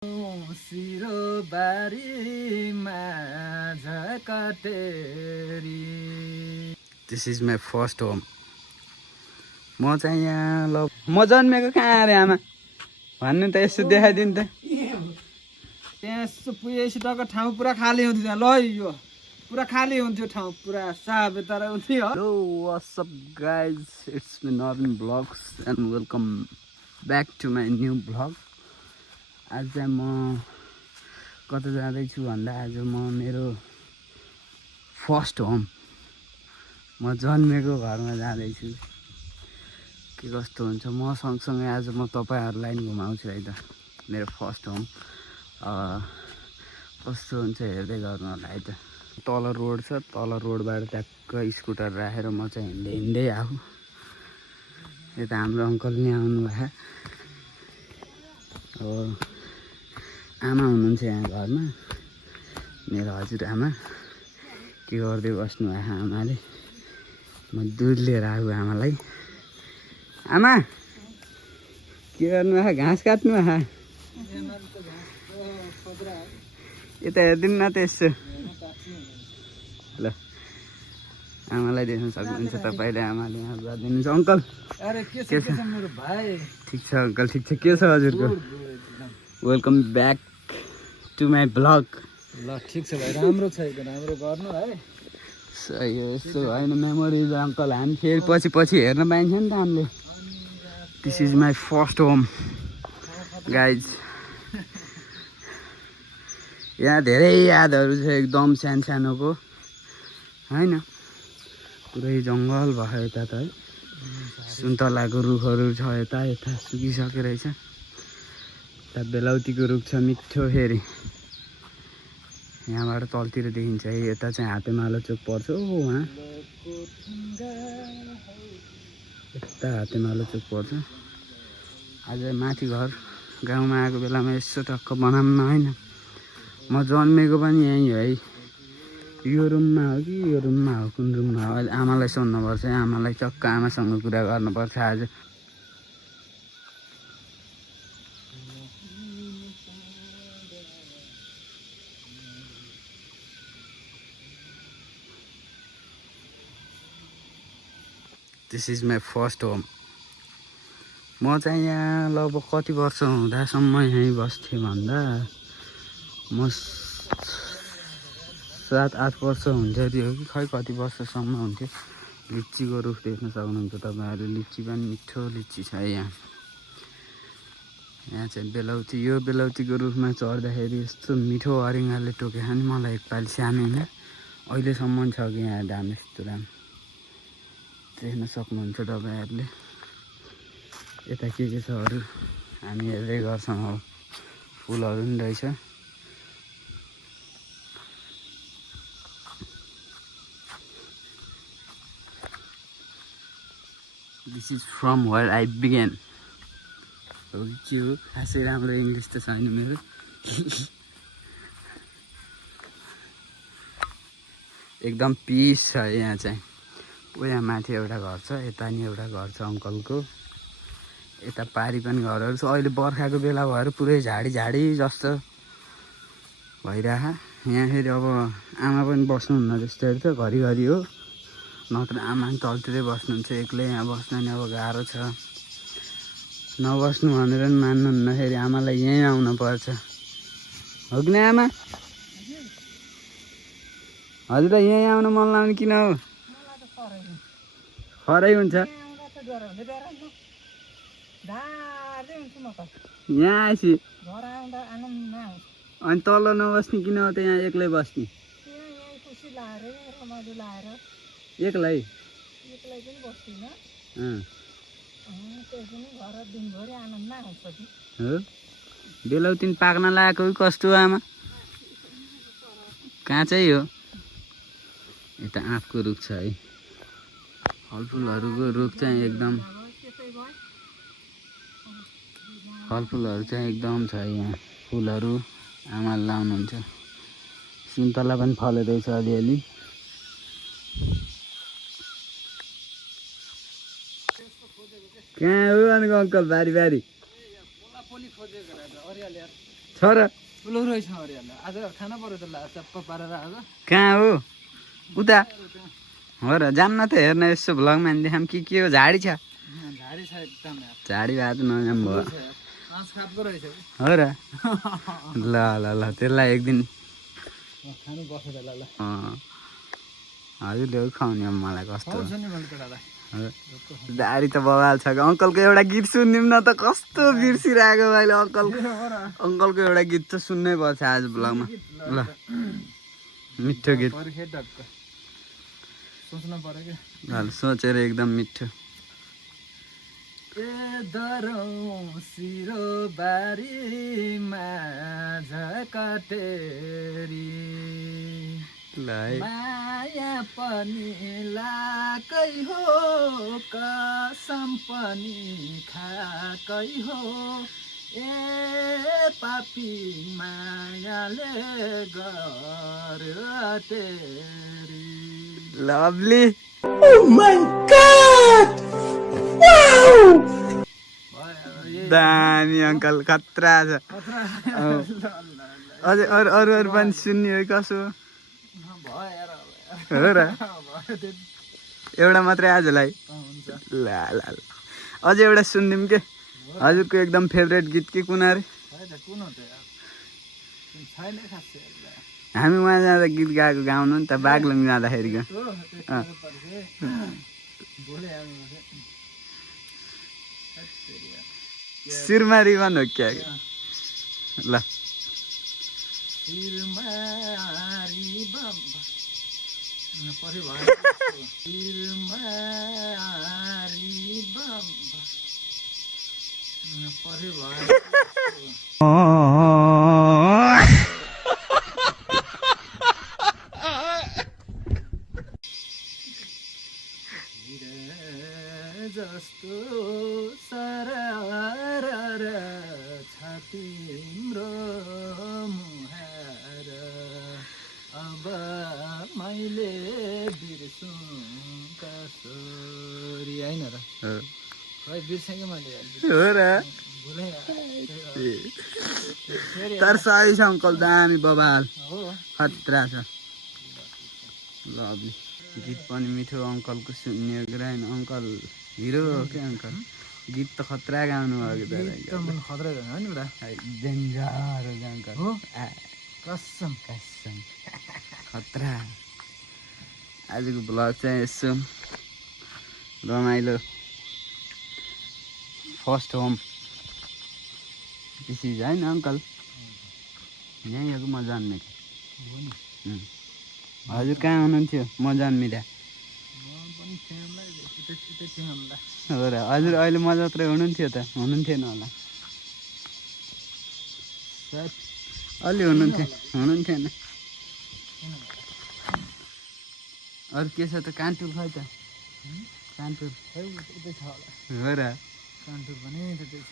सिरो बारीमा झकटेरी। This is my first home. म चाहिँ यहाँ ल म जन्मेको कहाँ अरे आमा भन्नु त यसो देखाइदिनु त। त्यहाँ यसो पुगेपछि तक ठाउँ पुरा खाली हुन्थ्यो त्यहाँ। ल यो पुरा खाली हुन्थ्यो ठाउँ पुरा साबे तर हुन्थ्यो। Hello what's up guys, it's me नर्न blogs and welcome back to my new blog. आज चाहिँ म कता जाँदैछु भन्दा आज म मेरो फर्स्ट होम म जन्मेको घरमा जाँदैछु। के कस्तो हुन्छ म सँगसँगै आज म तपाईँहरूलाई पनि घुमाउँछु है त मेरो फर्स्ट होम कस्तो हुन्छ हेर्दै गर्नु होला है त। तल रोड छ, तल रोडबाट ट्याक्क स्कुटर राखेर म चाहिँ हिँड्दै आऊ। यता हाम्रो अङ्कल नि आउनु भयो। अब आमा हुनुहुन्छ यहाँ घरमा, मेरो हजुरआमा के गर्दै बस्नु भयो आमाले। म दुध लिएर आऊ आमालाई। आमा के गर्नु भयो? घाँस काट्नु भयो? यता हेरिदिनु न त यसो। ल आमालाई देख्न सक्नुहुन्छ तपाईँले, आमाले यहाँ गरिदिनुहुन्छ। अङ्कल के छ मेरो भाइ? ठिक छ अङ्कल, ठिक छ। के छ हजुरको? Welcome back to my blog. ल ठिक छ भाइ, राम्रो छ एकदम, राम्रो गर्नु है। सही हो, यस्तो होइन मेमोरिज अङ्कल हामी फेरि पछि हेर्न पाइन्छ नि त हामीले। This is my first home guys. यहाँ धेरै यादहरू छ एकदम सानो सानोको होइन। पुरै जङ्गल भयो यता त है। सुन्तलाको रुखहरू छ यता यता सुकिसकेको रहेछ। यता बेलाउतीको रुख छ मिठो। फेरि यहाँबाट तलतिर देखिन्छ है। यता चाहिँ हातेमालो चोक पर्छ। ओ वहाँ यता हातेमालो चोक पर्छ। आज माथि घर गाउँमा आएको बेलामा यसो टक्क बनाउन होइन। म जन्मेको पनि यहीँ हो है। यो रुममा हो कि यो रुममा हो, कुन रुममा हो अहिले आमालाई सोध्नुपर्छ। आमालाई चक्क आमासँग कुरा गर्नुपर्छ आज। This is my first home. म चाहिँ यहाँ लगभग कति वर्ष हुँदासम्म यहीँ बस्थेँ भन्दा म 7-8 वर्ष हुन्थ्यो त्यो कि खै कति वर्षसम्म हुन्थ्यो। लिचीको रुख देख्न सक्नुहुन्छ तपाईँहरू। लिची पनि मिठो लिची छ यहाँ। यहाँ चाहिँ बेलाउती, यो बेलाउतीको रुखमा चढ्दाखेरि यस्तो मिठो अरिङ्गाले टोकेछ नि मलाई एकपालि सानैमा। अहिलेसम्म छ कि यहाँ दाम, यस्तो दाम देख्न सक्नुहुन्छ तपाईँहरूले। यता के छ अरू हामी हेर्दै गर्छौँ। अब फुलहरू पनि रहेछ। This is from where I begin. हो कि के हो खासै राम्रो इङ्ग्लिस त छैन मेरो। एकदम पिस छ यहाँ चाहिँ। ऊ यहाँ माथि एउटा घर छ, यता नि एउटा घर छ अङ्कलको। यता पारि पनि घरहरू छ। अहिले बर्खाको बेला भएर पुरै झाडी झाडी जस्तो भइरह। यहाँ फेरि अब आमा पनि बस्नुहुन्न जस्तोहरू छ घरिघरि हो। नत्र आमा पनि तलतिरै बस्नुहुन्छ एक्लै। यहाँ बस्न नि अब गाह्रो छ। नबस्नु भनेर पनि मान्नुहुन्न। फेरि आमालाई यहीँ आउनु पर्छ हो कि न आमा? हजुरलाई यहीँ आउनु मन लाग्ने किन हो? खरै हुन्छ। यहाँ आएपछि अनि तल नबस्ने किन हो त? यहाँ एक्लै बस्ने एक्लै हो। बेलाउती पाक्न लागेको कस्तो आमा? काँचै हो। यता आँपको रुख छ है। फलफुलहरूको रुख चाहिँ एकदम, फलफुलहरू चाहिँ एकदम छ यहाँ। फुलहरू आमाले लाउनुहुन्छ। सुन्तला पनि फलेदैछ अलिअलि। कहाँ हो अनि अङ्कल? बारी बारी छ र ठुलो रहेछ अरे आज खाना पर्यो त ला चप्प पारेर आज कहाँ हो उता हो र जान्न त हेर्न यसो भ्लगमा देखाम के हो झाडी छ झाडी छ एकदम यार झाडी भए त नजाम भयो पाँच खापको रहेछ हो र ल ल ल त्यसलाई एक दिन खानु पर्छ त्यसलाई ल हजुरले खुवाउने अब मलाई कस्तो खुवाउँछु नि मैले केटालाई झाडी त बवाल छ अङ्कलको एउटा गीत सुनिदिउँ न त कस्तो बिर्सिरहेको अहिले अङ्कलको एउटा गीत त सुन्नै पर्छ आज भ्लगमा ल मिठो गीत सोच्नु पर्यो कि सोचेर एकदम मिठो सिरो बारीमा झकटेरी माया पनि लाकै हो कसम पनि खाकै हो ए पापी मायाले गर्यो तेरी लभली दामी अङ्कल खतरा छ अझै अरू पनि सुन्ने हो कसो हो र एउटा मात्रै आजलाई ल ल अझै एउटा सुनिदिउँ के हजुरको एकदम फेभरेट गीत के कुन अरे हामी उहाँ जाँदा गीत गाएको गाउनु नि त बागलुङ जाँदाखेरिको शिरमा रिबन हो क्या ल जस्तो सरर छ तिम्रो मुहार अब मैले बिर्सु कसरी होइन र खै बिर्सेँ कि मैले हो र तर सही छ अङ्कल दामी बबाल खतरा छ ल गीत पनि मिठो अङ्कलको सुन्ने होइन अङ्कल हिरो हो क्या अङ्कल गीत त खतरा गाउनु भएको खतरा हो नि एउटा डेन्जर हो अङ्कल हो कसम कसम खतरा आजको भ्लग चाहिँ यसो रमाइलो फर्स्ट होम दिस इज होइन अङ्कल यहीँको म जन्मेको हजुर कहाँ हुनुहुन्थ्यो म जन्मिँदा हो र हजुर अहिले म जत्रै हुनुहुन्थ्यो त हुनुहुन्थेन होला अलि हुनुहुन्थेन अरू के छ त कान्टुर खै त कान्टुर हो र कान्टुर पनि त्यतै छ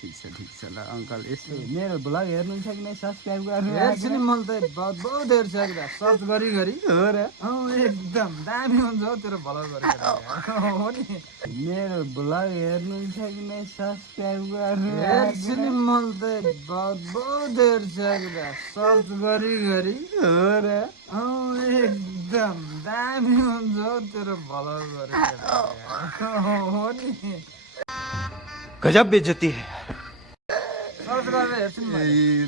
ठिक छ ल अङ्कल यसो मेरो भ्लग हेर्नुहुन्छ कि नै सब्सक्राइब गर्नु हेर्छु नि मैले त बहुत हेर्छु एकदा सर्च गरी हो र एकदम दामी हुन्छ हौ तेरो भ्लग गरेर हो नि मेरो भ्लग हेर्नुहुन्छ कि नै सब्सक्राइब गर्नु हेर्छु नि मैले त बहुत हेर्छु एकदा सर्च गरी हो र एकदम दामी हुन्छ हौ तेरो भ्लग गरेर हो नि गजब बेइज्जती है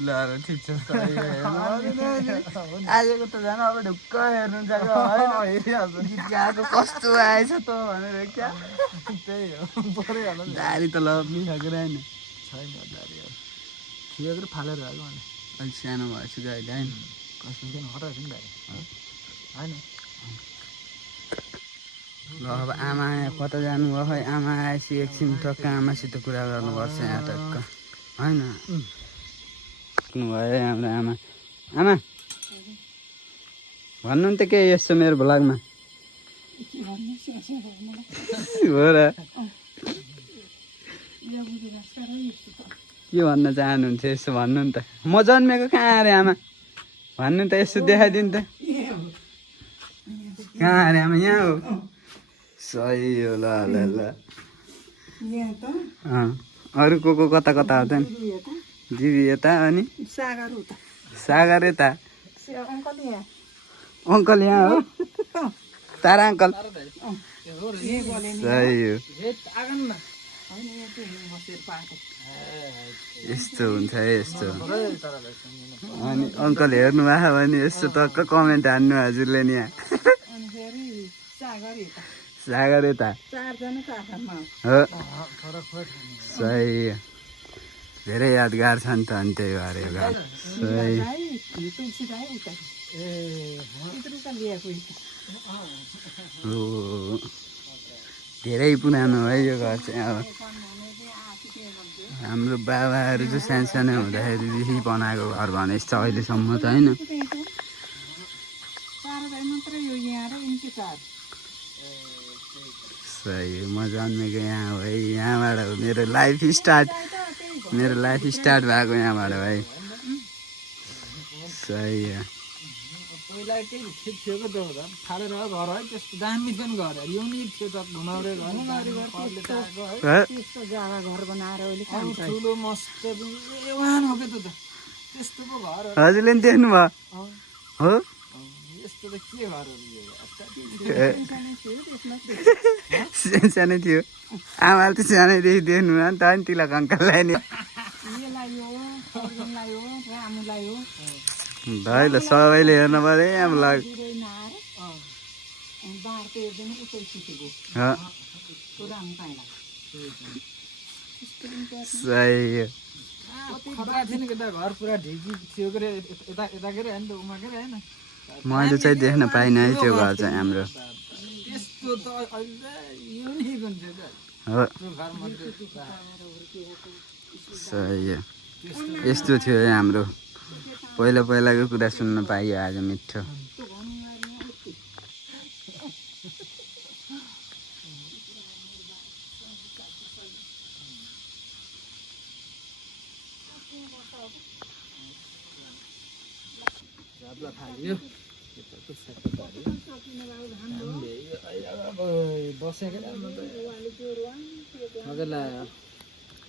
ल ठिक छ आजको त झन् अब ढुक्क हेर्नुहुन्छ गीत गाएको कस्तो आएछ त भनेर क्या त्यही हो परिहाल्यो नि दारी त लभली सकेर होइन छैन दारी थिएटर फालेर हाल्यो भने अलिक सानो भएछु कि अहिले होइन कस्तो किन हटाएको नि दारी होइन ल अब आमा कता जानुभयो खै आमा आएपछि एकछिन टक्क आमासित कुरा गर्नुपर्छ यहाँ टक्क होइन भयो हाम्रो आमा आमा भन्नु नि त के यसो मेरो भ्लगमा हो र के भन्न चाहनुहुन्छ यसो भन्नु नि त म जन्मेको कहाँ अरे आमा भन्नु त यसो देखाइदिनु त कहाँ अरे आमा यहाँ हो सही हो ल ल ल अरू को कता कता हो त नि दिदी यता अनि सागर उता सागर यता अङ्कल यहाँ अङ्कल यहाँ हो तारा अङ्कल यही बोले नि सही हो आगन न होइन यहाँ चाहिँ बसेर पाएको यस्तो हुन्छ है यस्तो अनि अङ्कल हेर्नु भयो भने यस्तो टक्क कमेन्ट हान्नु हजुरले नि यहाँ अनि फेरि सागर यता सागर यता चारजना चारजनामा हो सही धेरै यादगार छ नि त अनि त्यही भएर यो गाडी सही तुलसी राई उता उता ल्याएको हो धेरै पुरानो है यो घर चाहिँ अब हाम्रो बाबाहरू चाहिँ सानो सानो हुँदाखेरिदेखि बनाएको घर भने जस्तो अहिलेसम्म त होइन सही म जन्मेको यहाँ हो है यहाँबाट हो मेरो लाइफ स्टार्ट भएको यहाँबाट भाइ सही हो पहिला केही थियो कि त्यो फालेर घर है त्यस्तो दामी थियो नि घर युनिक थियो त घुमाउरे घर जग्गा घर बनाएर अहिले ठुलो मस्त एवान हो क्या त त्यस्तो पो घर हजुरले नि देख्नुभयो हो यस्तो त के घरहरू सानै थियो आमाले त सानैदेखि देख्नु नि त नि तिलक अङ्कललाई नि ल सबैले हेर्नु पऱ्यो है अब लाग सही हो खतरा थियो नि केटा घर पुरा ढिकी थियो के अरे यता यता के अरे होइन त उमा के अरे होइन मैले चाहिँ देख्न पाइनँ है त्यो घर चाहिँ हाम्रो त्यस्तो त अहिले युनिक हुन्थ्यो त हो त्यो घर मध्ये सही हो यस्तो थियो है हाम्रो पहिलाको कुरा सुन्न पाइयो आज मिठो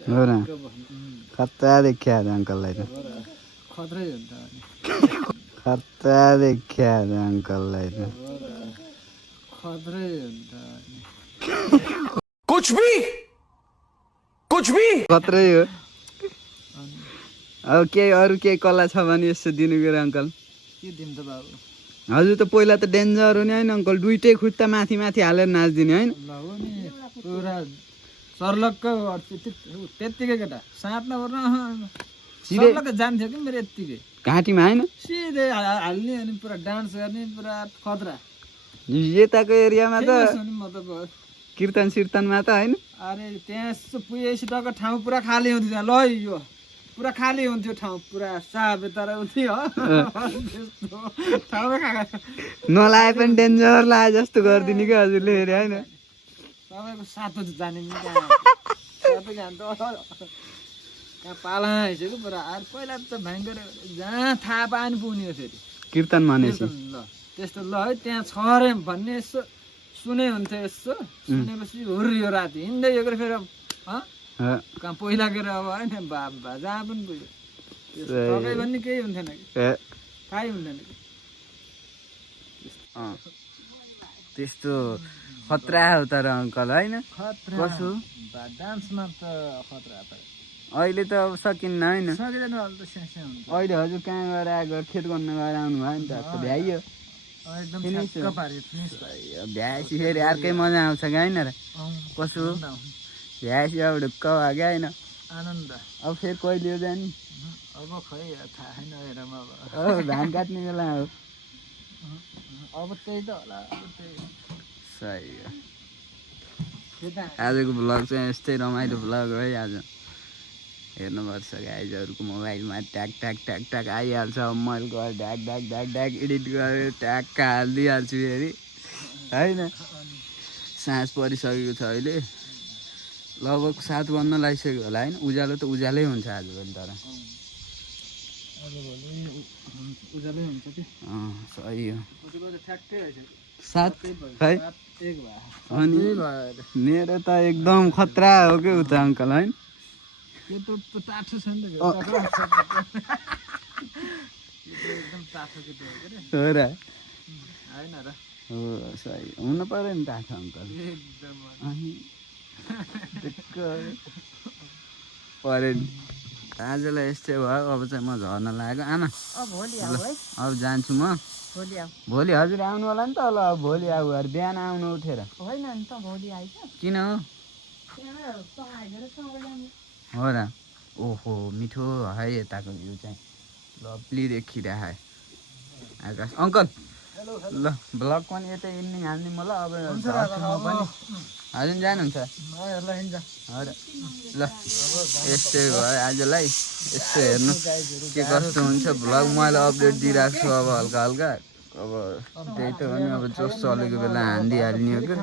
हो न खतरा देखिया अङ्कललाई त खतरै हुन्छ खतरा देखिया अङ्कललाई त खतरै हुन्छ कुछ भी खतरै हो अब केही अरू केही कला छ भने यस्तो दिनु गयो अङ्कल के दिनु त बाबु हजुर त पहिला त डेन्जर हो नि होइन अङ्कल दुइटै खुट्टा माथि माथि हालेर नाच्दिने होइन ल हो नि पुरा सर्लक्क त्यत्तिकै केटा साँप नपर्न सर्लक्क जान्थ्यो कि मेरो यत्तिकै घाँटीमा होइन सिधै हाल्ने अनि पुरा डान्स गर्ने पुरा खतरा यताको एरियामा त नि म त कीर्तन सिर्तनमा त होइन अरे त्यहाँ पुगेपछि टक्क ठाउँ पुरा खाली हुन्थ्यो त्यहाँ ल यो पुरा खाली हुन्थ्यो ठाउँ पुरा साबे तर हुन्थ्यो ठाउँमै खाएको नलाए पनि डेन्जर लाए जस्तो गरिदिने कि हजुरले हेरे होइन तपाईँको सातो जाने नि सातो जान्छ कहाँ पाला आइसक्यो पुरा अरू पहिला त भयङ्कर जहाँ थाहा पायो नि पुग्ने हो फेरि कीर्तन भनेपछि ल त्यस्तो ल है त्यहाँ छ अरे भन्ने यसो सुने हुन्थ्यो यसो सुनेपछि हुर्रियो राति हिँड्दै यो गरेर फेरि कहाँ पहिला गएर अब होइन बाबा जहाँ पनि पुग्यो तपाईँ भन्ने केही हुन्थेन कि थाहै हुन्थेन कि त्यस्तो खतरा हो तर अङ्कल होइन कसो डान्समा त खतरा त अहिले त अब सकिन्न होइन सकिँदैन अहिले त स्यास्या हुन्छ अहिले हजुर कहाँ गएर आएको खेत गर्न गएर आउनु भयो नि त भ्याइयो एकदम छक्क पार्यो फिनिस भयो भ्याएपछि फेरि अर्कै मजा आउँछ क्या होइन र कसो भ्याएपछि अब ढुक्क भयो क्या होइन आनन्द अब फेरि कहिले हो जाने अब खै थाहा छैन हेरौँ अब धान काट्ने बेला हो अब त्यही त होला अब त्यही सही हो आजको भ्लग चाहिँ यस्तै रमाइलो भ्लग है आज हेर्नुपर्छ गाइजहरूको मोबाइलमा ट्याक ट्याक ट्याक ट्याक आइहाल्छ मैले गएर ढ्याक ढ्याक ढ्याक ढ्याक एडिट गरेर ट्याक्क हालिदिइहाल्छु फेरि होइन साँझ परिसकेको छ अहिले लगभग 7 बज्न लागिसक्यो होला होइन उज्यालो त उज्यालै हुन्छ आजभोलि तर उज्यालै हुन्छ कि सही हो ठ्याक्कै आइसक्यो 7 खै एक भयो अनि मेरो त एकदम खतरा हो क्या उता अङ्कल होइन केटो त टाठो छ नि त अँ। केटो एकदम टाठो केटो हो के रे हो र होइन र हो सही हुनु पर्यो नि टाठो अङ्कल एकदम अनि ढुक्क पऱ्यो नि आजलाई यस्तै भयो अब चाहिँ म झर्न लागेको आमा भोलि ल आऊ है अब जान्छु म भोलि आऊ भोलि हजुर आउनु होला नि त ल अब भोलि आऊ अरे बिहान आउनु उठेर होइन नि त भोलि आइज किन हो त्यहाँ पकाइदिएर सँगै जानु हो र ओहो मिठो है यताको भ्यू चाहिँ लभली देखिरहेको है आकाश अङ्कल ल भ्लग पनि यतै इन्डिङ हाल्ने म ल अब झर्छु म पनि हजुर जानुहुन्छ हो र ल यस्तै भयो आजलाई यस्तो हेर्नु के कस्तो हुन्छ भ्लग मैले अपडेट दिइरहेको छु अब हल्का हल्का अब त्यही त हो नि अब जोस चलेको बेला हानिदिइहाल्ने हो कि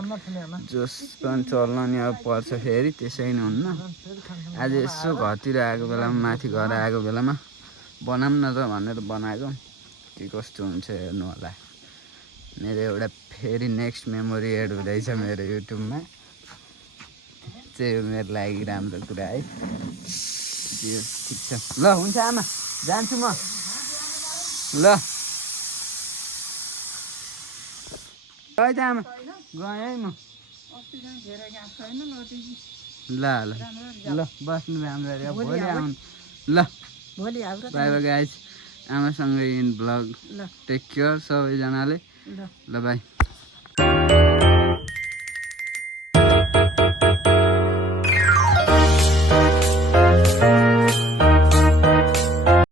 जोस पनि चल्न नि अब पर्छ फेरि त्यसै नै हुन्न आज यसो घरतिर आएको बेलामा माथि घर आएको बेलामा बनाऊँ न त भनेर बनाएको के कस्तो हुन्छ हेर्नु होला मेरो एउटा फेरि नेक्स्ट मेमोरी एड हुँदैछ मेरो युट्युबमा चाहिँ हो मेरो लागि राम्रो कुरा है ठिक छ ल हुन्छ आमा जान्छु म ल है त आमा गएँ है म ल ल ल बस्नु राम्ररी अब भोलि आउनु ल भोलि आऊ र बाई बाई गाइज आमासँग इन भ्लग ल टेक केयर सबैजनाले ल ल बाई